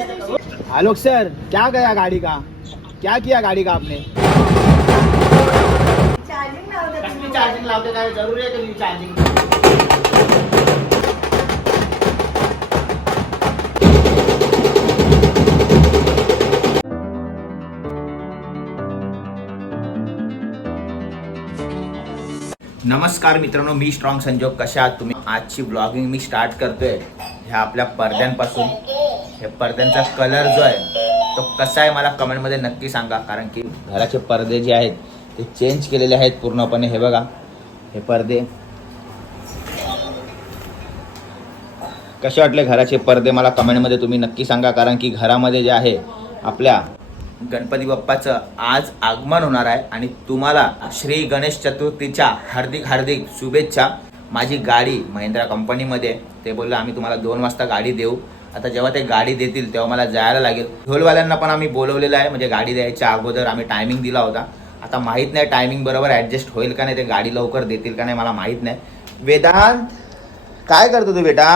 Alok sir क्या गया गाड़ी का? क्या किया गाड़ी का आपने? चार्जिंग चार्जिंग लावते काय जरुरी आहे का चार्जिंग नमस्कार मित्रांनो मी स्ट्रॉंग संजोग कशा आहात तुम्ही? आजची ब्लॉगिंग मी स्टार्ट करतोय. ह्या आपल्या पडद्यांपासून हे पडद्यांचा कलर जो आहे तो कसा आहे मला कमेंटमध्ये नक्की सांगा कारण की घराचे पडदे जे आहेत ते चेंज केलेले आहेत पूर्णपणे. हे बघा हे पडदे. कसे वाटले घराचे पडदे मला कमेंटमध्ये तुम्ही नक्की सांगा कारण की घरामध्ये जे आहे आपल्या गणपती बाप्पाचं आज आगमन होणार आहे आणि तुम्हाला श्री गणेश चतुर्थीच्या हार्दिक हार्दिक शुभेच्छा. माझी गाडी महिंद्रा कंपनीमध्ये ते बोललं आम्ही तुम्हाला दोन वाजता गाडी देऊ. आता जेव्हा ते गाडी देतील तेव्हा मला जायला लागेल. ढोलवाल्यांना पण आम्ही बोलवलेलं आहे म्हणजे गाडी द्यायच्या अगोदर आम्ही टायमिंग दिला होता. आता माहीत नाही टायमिंग बरोबर ॲडजस्ट होईल का नाही ते गाडी लवकर देतील का नाही मला माहीत नाही. वेदांत काय करतो तू बेटा?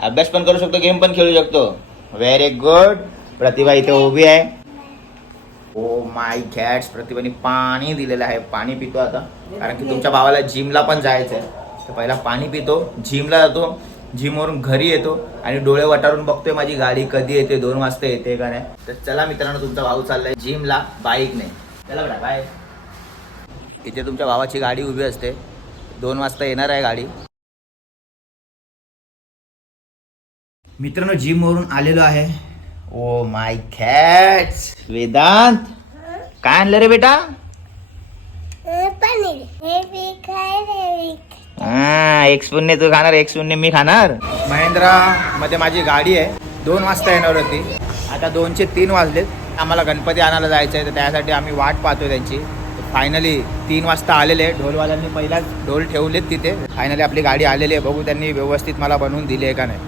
अभ्यास पण करू शकतो गेम पण खेळू शकतो. व्हेरी गुड प्रतिभा इथे उभी आहे. ओ माय गॅट्स प्रतिभाने पाणी दिलेलं आहे. पाणी पितो आता. कारण की तुमच्या भावाला जिमला पण जायचं आहे तर पहिला पाणी पितो जिमला जातो जिमवरून घरी येतो आणि डोळे वटारून बघतोय माझी गाडी कधी येते दोन वाजता येते का नाही. तर चला मित्रांनो तुमचा भाऊ चाललाय जिमला बाईक नाही चला बेटा बाय. इथे तुमच्या भावाची गाडी उभी असते. दोन वाजता येणार आहे गाडी. मित्रांनो जिम वरून आलेलो आहे. Oh my cats Vedant! काय आणलं रे बेटा? पनीर. हा एक शून्य तू खाणार एक शून्य मी खाणार. महिंद्रा मध्ये माझी गाडी आहे. दोन वाजता येणार होती. आता दोनशे तीन वाजलेत. आम्हाला गणपती आणायला जायचं आहे तर त्यासाठी आम्ही वाट पाहतोय त्यांची. फायनली तीन वाजता आलेले ढोलवाल्यांनी पहिला ढोल ठेवलेत तिथे. फायनली आपली गाडी आलेली आहे. बघू त्यांनी व्यवस्थित मला बनवून दिली आहे का नाही.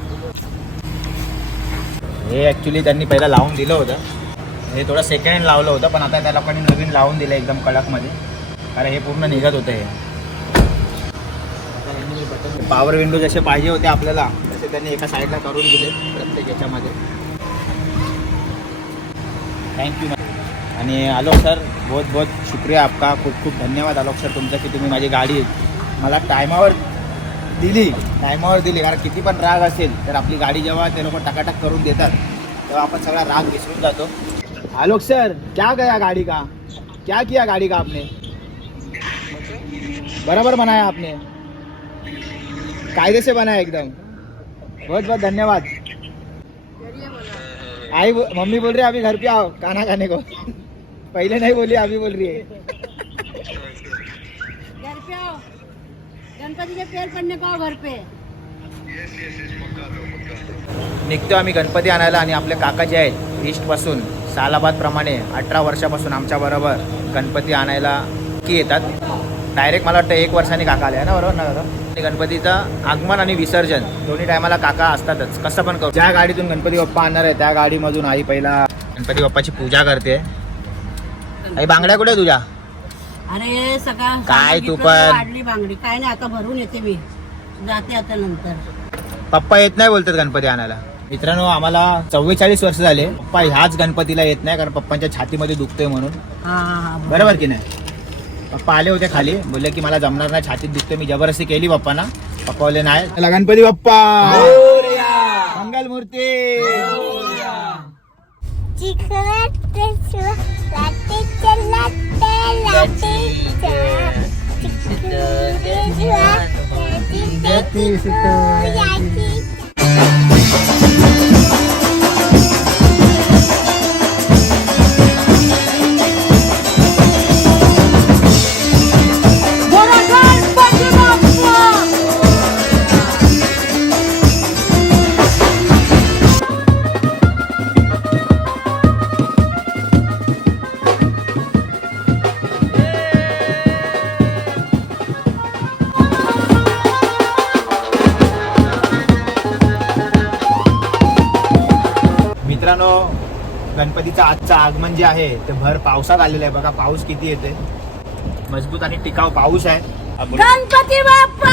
हे ॲक्च्युली त्यांनी पहिला लावून दिलं होतं. हे थोडं सेकंड लावलं होतं पण आता त्याला पण नवीन लावून दिलं एकदम कडकमध्ये. कारण हे पूर्ण निघत होतं हे. पॉवर विंडो जसे पाहिजे होते आपल्याला तसे त्यांनी एका साईडला करून दिले प्रत्येक याच्यामध्ये. थँक्यू आणि आलोक सर बहुत बहुत शुक्रिया आपका. खूप खूप धन्यवाद आलोक सर तुमचा की तुम्ही माझी गाडी मला टायमावर दिली टायमावर दिली. कारण किती पण राग असेल तर आपली गाडी जेव्हा ते लोक टकाटक करून देतात तेव्हा आपण सगळा राग विसरून जातो. आलोक सर क्या गया गाड़ी का? क्या किया गाड़ी का आपने? बराबर बनाया आपने? कायदे से बनाया एकदम। बहुत बहुत धन्यवाद। आई मम्मी बोल रही है अभी घर पे आओ खाना खाने को। पहले नहीं बोली अभी बोल रही है। घर पे आओ। गणपति के पैर पड़ने को घर पे। निघतो आम्ही गणपती आणायला आणि आपले काका जे आहेत ईस्टपासून सालाबाद प्रमाणे अठरा वर्षापासून आमच्या बरोबर गणपती आणायला की येतात. डायरेक्ट मला वाटतं एक वर्षाने काका आले आहे ना बरोबर ना आणि गणपतीचं आगमन आणि विसर्जन दोन्ही टायमाला काका असतातच. कसं पण करू. ज्या गाडीतून गणपती बाप्पा आणणार आहे त्या गाडीमधून आई पहिला गणपती बाप्पाची पूजा करते. आई बांगड्या कुठे तुझ्या? अरे सकाळ काय तू पण? वाढली बांगडी. काय नाही आता भरून येते मी. जाते आता नंतर. पप्पा येत नाही बोलतात गणपती आणायला. मित्रांनो आम्हाला चव्वेचाळीस वर्ष झाले. पप्पा ह्याच गणपतीला येत नाही कारण पप्पांच्या छातीमध्ये दुखतंय म्हणून. बरोबर की नाही? पप्पा आले होते खाली. बोलले की मला जमणार नाही छातीत दुखते मी जबरदस्ती केली पप्पाना. पप्पा बोलले नाही. चला, गणपती बाप्पा. मंगल मूर्ती मित्रांनो गणपतीचं आजचं आगमन जे आहे ते भर पावसात आलेलं आहे. बघा पाऊस किती येते मजबूत आणि टिकाऊ पाऊस आहे. गणपती बाप्पा!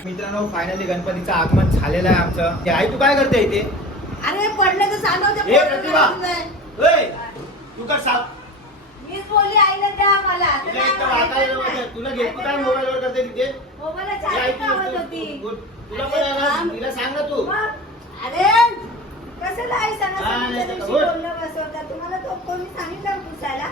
मित्रांनो फायनली गणपतीचं आगमन झालेलं आहे आमचं. ते आई तू काय करते इथे? अरे पडले तर प्रतिभा. ओय, तू कर साप मीच बोलली आईला द्या मला तर तुला वाकायला घेत काय मोबाईल वर करते तिथे? मोबाईलला हे लावत. तू- तुला पण आहे ना? तिला सांग ना तू. मग, अरे कशाला आई सांगा हा, नाही दिवशी. बोललं बसवता? तुम्हाला तो कोणी सांगितलं पुसायला?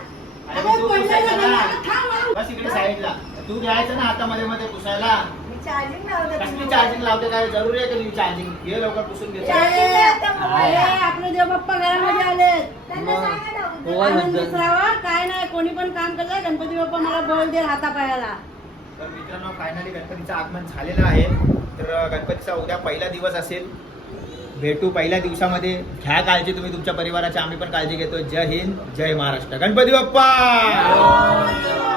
अरे अरे तू पडलं पुसायला ना, ना. थांब, थांब. बस इकडे साईडला. तू घ्यायचं ना हातामध्ये मध्ये पुसायला. मी चार्जिंग लावत होते कसली चार्जिंग लावते? काय जरुरी आहे का तुझी चार्जिंग घे लवकर पुसून घे चार्जिंग लावते मोबाईल. अरे, आपले देव बाप्पा घरामध्ये आले त्यांना मग. सांगा ना, आनंद दुसरावा काय नाही कोणी पण काम करलं गणपती बाप्पा मला बोल दे हातापायाला. तर मित्रांनो फायनली गणपतीचं आगमन झालेलं आहे. तर गणपतीचा उद्या पहिला दिवस असेल. भेटू पहिल्या दिवसामध्ये. घ्या काळजी तुम्ही तुमच्या परिवाराची. आम्ही पण काळजी घेतो जय हिंद जय महाराष्ट्र. गणपती बाप्पा!